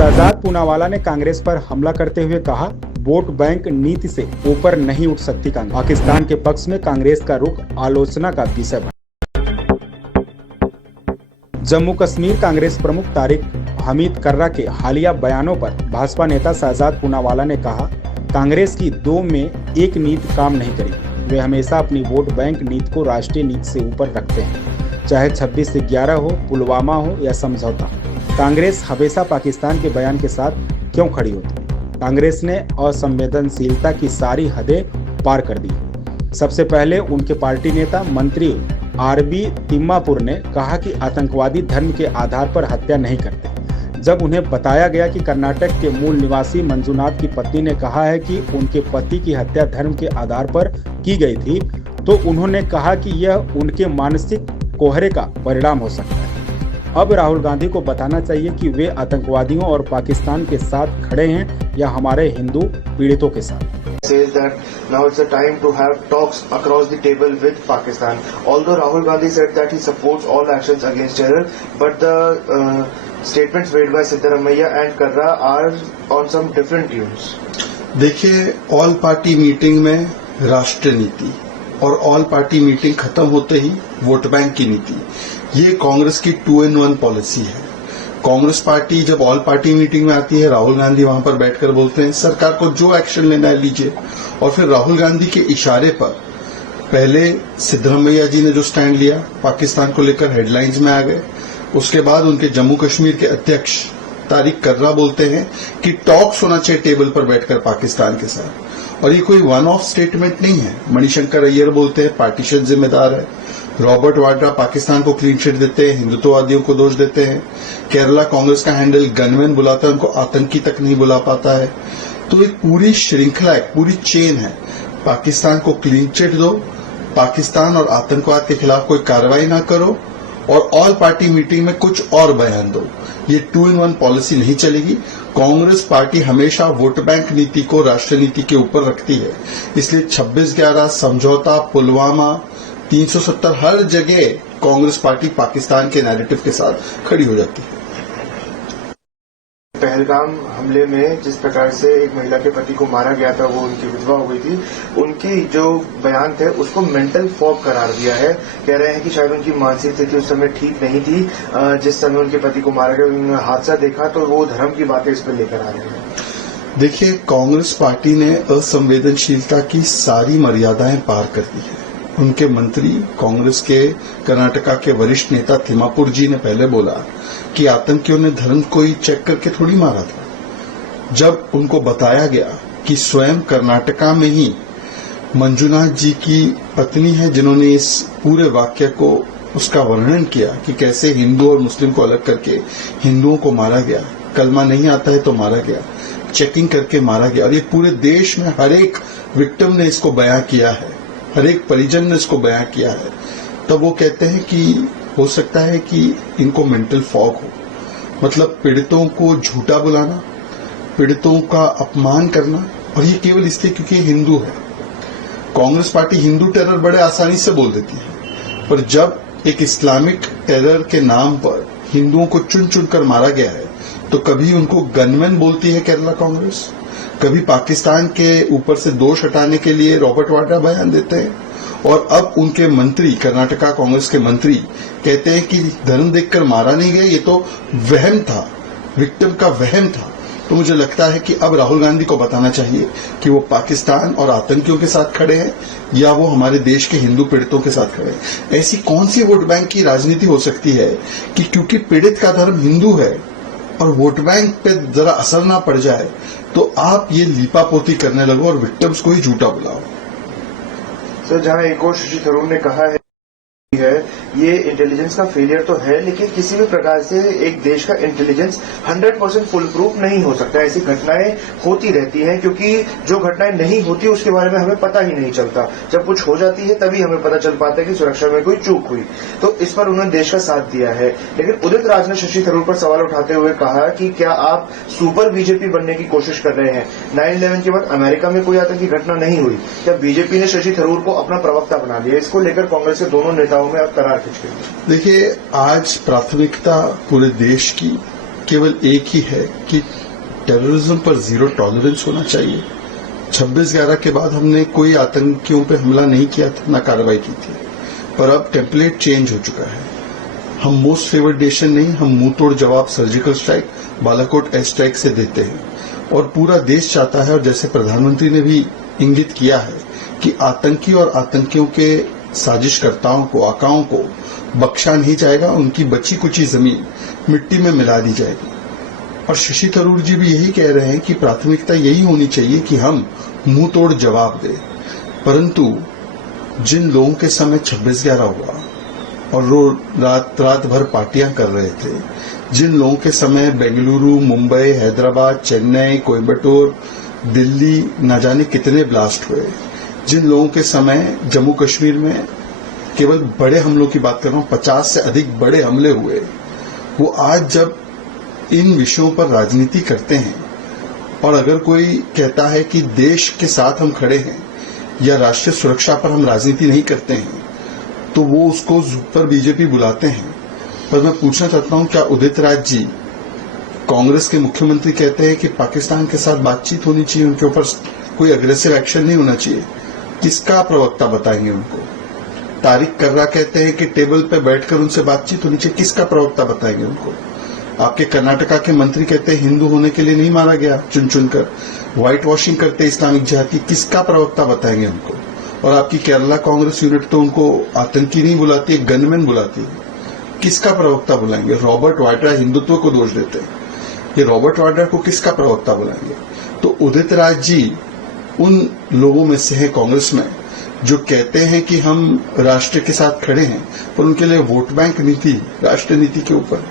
शहजाद पूनावाला ने कांग्रेस पर हमला करते हुए कहा, वोट बैंक नीति से ऊपर नहीं उठ सकती कांग्रेस। पाकिस्तान के पक्ष में कांग्रेस का रुख आलोचना का विषय बना। जम्मू कश्मीर कांग्रेस प्रमुख तारिक हमीद कर्रा के हालिया बयानों पर भाजपा नेता शहजाद पूनावाला ने कहा, कांग्रेस की 2 में 1 नीति काम नहीं करेगी। वे हमेशा अपनी वोट बैंक नीति को राष्ट्रीय नीति से ऊपर रखते हैं, चाहे 26 से 11 हो, पुलवामा हो या समझौता। कांग्रेस हमेशा पाकिस्तान के बयान के साथ क्यों खड़ी होती? कांग्रेस ने असंवेदनशीलता की सारी हदें पार कर दी। सबसे पहले उनके पार्टी नेता मंत्री आरबी तिम्मापुर ने कहा कि आतंकवादी धर्म के आधार पर हत्या नहीं करते। जब उन्हें बताया गया कि कर्नाटक के मूल निवासी मंजुनाथ की पत्नी ने कहा है कि उनके पति की हत्या धर्म के आधार पर की गई थी, तो उन्होंने कहा कि यह उनके मानसिक कोहरे का परिणाम हो सकता है। अब राहुल गांधी को बताना चाहिए कि वे आतंकवादियों और पाकिस्तान के साथ खड़े हैं या हमारे हिंदू पीड़ितों के साथ। Says that now it's a time to have talks across the table with Pakistan. Although Rahul Gandhi said that he supports all actions against terror, but the statements made by Siddaramaiah and Karra are on some different tunes. देखिए, all party meeting में राष्ट्रीय नीति और all party meeting खत्म होते ही vote bank की नीति, ये कांग्रेस की 2-in-1 पॉलिसी है। कांग्रेस पार्टी जब ऑल पार्टी मीटिंग में आती है, राहुल गांधी वहां पर बैठकर बोलते हैं सरकार को जो एक्शन लेना है लीजिए, और फिर राहुल गांधी के इशारे पर पहले सिद्धरमैया जी ने जो स्टैंड लिया पाकिस्तान को लेकर हेडलाइंस में आ गए। उसके बाद उनके जम्मू कश्मीर के अध्यक्ष तारिक कर्रा बोलते हैं कि टॉक्स होना चाहिए टेबल पर बैठकर पाकिस्तान के साथ, और ये कोई वन ऑफ स्टेटमेंट नहीं है। मणिशंकर अय्यर बोलते हैं पार्टीशन जिम्मेदार है। रॉबर्ट वाड्रा पाकिस्तान को क्लीन चिट देते हैं, हिंदुत्ववादियों को दोष देते हैं। केरला कांग्रेस का हैंडल गनमैन बुलाता है, उनको आतंकी तक नहीं बुला पाता है। तो एक पूरी श्रृंखला, एक पूरी चेन है। पाकिस्तान को क्लीन चिट दो, पाकिस्तान और आतंकवाद के खिलाफ कोई कार्रवाई ना करो, और ऑल पार्टी मीटिंग में कुछ और बयान दो। ये 2-in-1 पॉलिसी नहीं चलेगी। कांग्रेस पार्टी हमेशा वोट बैंक नीति को राष्ट्रीय नीति के ऊपर रखती है, इसलिए 26/11 समझौता, पुलवामा, 370 हर जगह कांग्रेस पार्टी पाकिस्तान के नैरेटिव के साथ खड़ी हो जाती है। पहलगाम हमले में जिस प्रकार से एक महिला के पति को मारा गया था, वो उनकी विधवा हो गई थी, उनकी जो बयान थे उसको मेंटल फॉग करार दिया है। कह रहे हैं कि शायद उनकी मानसिक स्थिति उस समय ठीक नहीं थी। जिस समय उनके पति को मारा गया, उन्होंने हादसा देखा, तो वो धर्म की बातें इस पर लेकर आ रहे हैं। देखिए, कांग्रेस पार्टी ने असंवेदनशीलता की सारी मर्यादाएं पार कर दी है। उनके मंत्री कांग्रेस के कर्नाटका के वरिष्ठ नेता तिम्मापुर जी ने पहले बोला कि आतंकियों ने धर्म को ही चेक करके थोड़ी मारा था। जब उनको बताया गया कि स्वयं कर्नाटका में ही मंजुनाथ जी की पत्नी है जिन्होंने इस पूरे वाक्य को उसका वर्णन किया कि कैसे हिंदू और मुस्लिम को अलग करके हिंदुओं को मारा गया, कलमा नहीं आता है तो मारा गया, चेकिंग करके मारा गया, और ये पूरे देश में हर एक विक्टिम ने इसको बयां किया है, हर एक परिजन ने इसको बयां किया है। तब वो कहते हैं कि हो सकता है कि इनको मेंटल फॉग हो, मतलब पीड़ितों को झूठा बुलाना, पीड़ितों का अपमान करना, और ये केवल इसलिए क्योंकि हिंदू है। कांग्रेस पार्टी हिंदू टेरर बड़े आसानी से बोल देती है, पर जब एक इस्लामिक टेरर के नाम पर हिंदुओं को चुन चुनकर मारा गया है, तो कभी उनको गनमैन बोलती है केरला कांग्रेस, कभी पाकिस्तान के ऊपर से दोष हटाने के लिए रॉबर्ट वाड्रा बयान देते हैं, और अब उनके मंत्री, कर्नाटका कांग्रेस के मंत्री कहते हैं कि धर्म देखकर मारा नहीं गया, ये तो वहम था, विक्टिम का वहम था। तो मुझे लगता है कि अब राहुल गांधी को बताना चाहिए कि वो पाकिस्तान और आतंकियों के साथ खड़े हैं या वो हमारे देश के हिंदू पीड़ितों के साथ खड़े हैं। ऐसी कौन सी वोट बैंक की राजनीति हो सकती है कि क्योंकि पीड़ित का धर्म हिंदू है और वोट बैंक पे जरा असर ना पड़ जाए तो आप ये लीपापोती करने लगो और विक्टिम्स को ही झूठा बुलाओ। सर, जहां एक और शशि थरूर ने कहा है ये इंटेलिजेंस का फेलियर तो है, लेकिन किसी भी प्रकार से एक देश का इंटेलिजेंस 100% फुल प्रूफ नहीं हो सकता। ऐसी घटनाएं होती रहती हैं, क्योंकि जो घटनाएं नहीं होती उसके बारे में हमें पता ही नहीं चलता। जब कुछ हो जाती है तभी हमें पता चल पाता है कि सुरक्षा में कोई चूक हुई। तो इस पर उन्होंने देश का साथ दिया है। लेकिन उदित राज ने शशि थरूर पर सवाल उठाते हुए कहा कि क्या आप सुपर बीजेपी बनने की कोशिश कर रहे हैं? 9/11 के बाद अमेरिका में कोई आतंकी घटना नहीं हुई, क्या बीजेपी ने शशि थरूर को अपना प्रवक्ता बना लिया? इसको लेकर कांग्रेस के दोनों नेताओं में अब करार खिंच गई। देखिए, आज प्राथमिकता पूरे देश की केवल एक ही है कि टेररिज्म पर जीरो टॉलरेंस होना चाहिए। 26/11 के बाद हमने कोई आतंकियों पर हमला नहीं किया था, ना कार्रवाई की थी, पर अब टेम्पलेट चेंज हो चुका है। हम मोस्ट फेवर्ड नेशन नहीं, हम मुंह तोड़ जवाब surgical strike, Balakot air strike से देते हैं और पूरा देश चाहता है, और जैसे प्रधानमंत्री ने भी इंगित किया है कि आतंकी और आतंकियों के साजिशकर्ताओं को, आकाओं को बख्शा नहीं जाएगा, उनकी बची कुची जमीन मिट्टी में मिला दी जाएगी। और शशि थरूर जी भी यही कह रहे हैं कि प्राथमिकता यही होनी चाहिए कि हम मुंह तोड़ जवाब दें। परंतु जिन लोगों के समय 26/11 हुआ और रात भर पार्टियां कर रहे थे, जिन लोगों के समय बेंगलुरु, मुंबई, हैदराबाद, चेन्नई, कोयम्बटूर, दिल्ली न जाने कितने ब्लास्ट हुए, जिन लोगों के समय जम्मू कश्मीर में केवल बड़े हमलों की बात कर रहा हूं, 50 से अधिक बड़े हमले हुए, वो आज जब इन विषयों पर राजनीति करते हैं और अगर कोई कहता है कि देश के साथ हम खड़े हैं या राष्ट्रीय सुरक्षा पर हम राजनीति नहीं करते हैं, तो वो उसको पर बीजेपी बुलाते हैं। पर मैं पूछना चाहता हूं, क्या उदित राज जी, कांग्रेस के मुख्यमंत्री कहते हैं कि पाकिस्तान के साथ बातचीत होनी चाहिए, उनके ऊपर कोई अग्रेसिव एक्शन नहीं होना चाहिए, किसका प्रवक्ता बताएंगे उनको? तारिक कर्रा कहते हैं कि टेबल पे बैठकर उनसे बातचीत होनी चाहिए, किसका प्रवक्ता बताएंगे उनको? आपके कर्नाटका के मंत्री कहते हैं हिंदू होने के लिए नहीं मारा गया, चुन चुनकर व्हाइट वॉशिंग करते इस्लामिक जिहाद की, किसका प्रवक्ता बताएंगे उनको? और आपकी केरला कांग्रेस यूनिट तो उनको आतंकी नहीं बुलाती है, गनमैन बुलाती है, किसका प्रवक्ता बुलाएंगे? रॉबर्ट वाड्रा हिंदुत्व को दोष देते हैं, ये रॉबर्ट वाड्रा को किसका प्रवक्ता बुलाएंगे? तो उदित राज जी उन लोगों में से है कांग्रेस में जो कहते हैं कि हम राष्ट्र के साथ खड़े हैं, पर उनके लिए वोट बैंक नीति, राष्ट्र नीति के ऊपर